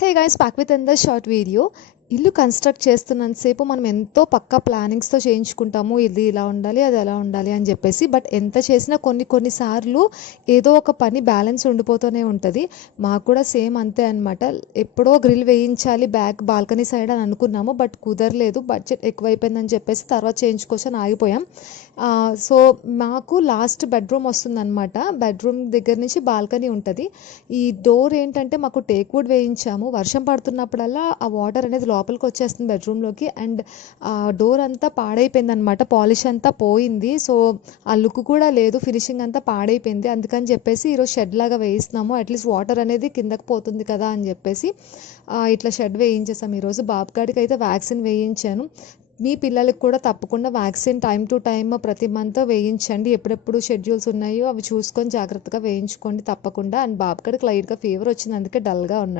Hey guys, back with another short video. ఇల్లు construct చేస్తున్నంతసేపు మనం ఎంతో పక్కా ప్లానింగ్స్తో చేయించుకుంటాము. ఇది ఇలా ఉండాలి, అది ఎలా ఉండాలి అని చెప్పేసి. బట్ ఎంత చేసినా కొన్నిసార్లు ఏదో ఒక పని బ్యాలెన్స్ ఉండిపోతూనే ఉంటుంది. మాకు కూడా సేమ్ అంతే అనమాట. ఎప్పుడో గ్రిల్ వేయించాలి బ్యాక్ బాల్కనీ సైడ్ అని అనుకున్నాము, బట్ కుదరలేదు. బడ్జెట్ ఎక్కువైపోయిందని చెప్పేసి తర్వాత చేయించుకోవచ్చని ఆగిపోయాం. సో మాకు లాస్ట్ బెడ్రూమ్ వస్తుందన్నమాట. బెడ్రూమ్ దగ్గర నుంచి బాల్కనీ ఉంటుంది. ఈ డోర్ ఏంటంటే మాకు టేక్ వుడ్ వేయించాము. వర్షం పడుతున్నప్పుడల్లా ఆ వాటర్ అనేది లోపలికి వచ్చేస్తుంది బెడ్రూమ్లోకి. అండ్ ఆ డోర్ అంతా పాడైపోయింది అనమాట. పాలిష్ అంతా పోయింది. సో ఆ లుక్ కూడా లేదు, ఫినిషింగ్ అంతా పాడైపోయింది. అందుకని చెప్పేసి ఈరోజు షెడ్ లాగా వేయిస్తున్నాము. అట్లీస్ట్ వాటర్ అనేది కిందకి పోతుంది కదా అని చెప్పేసి ఇట్లా షెడ్ వేయించేసాం. ఈరోజు బాబుగాడికి అయితే వ్యాక్సిన్ వేయించాను. మీ పిల్లలకు కూడా తప్పకుండా వ్యాక్సిన్ టైం టు టైం ప్రతి మంత్ వేయించండి. ఎప్పుడెప్పుడు షెడ్యూల్స్ ఉన్నాయో అవి చూసుకొని జాగ్రత్తగా వేయించుకోండి తప్పకుండా. అండ్ బాబుగాడికి లైట్గా ఫీవర్ వచ్చింది, అందుకే డల్గా ఉన్నాడు.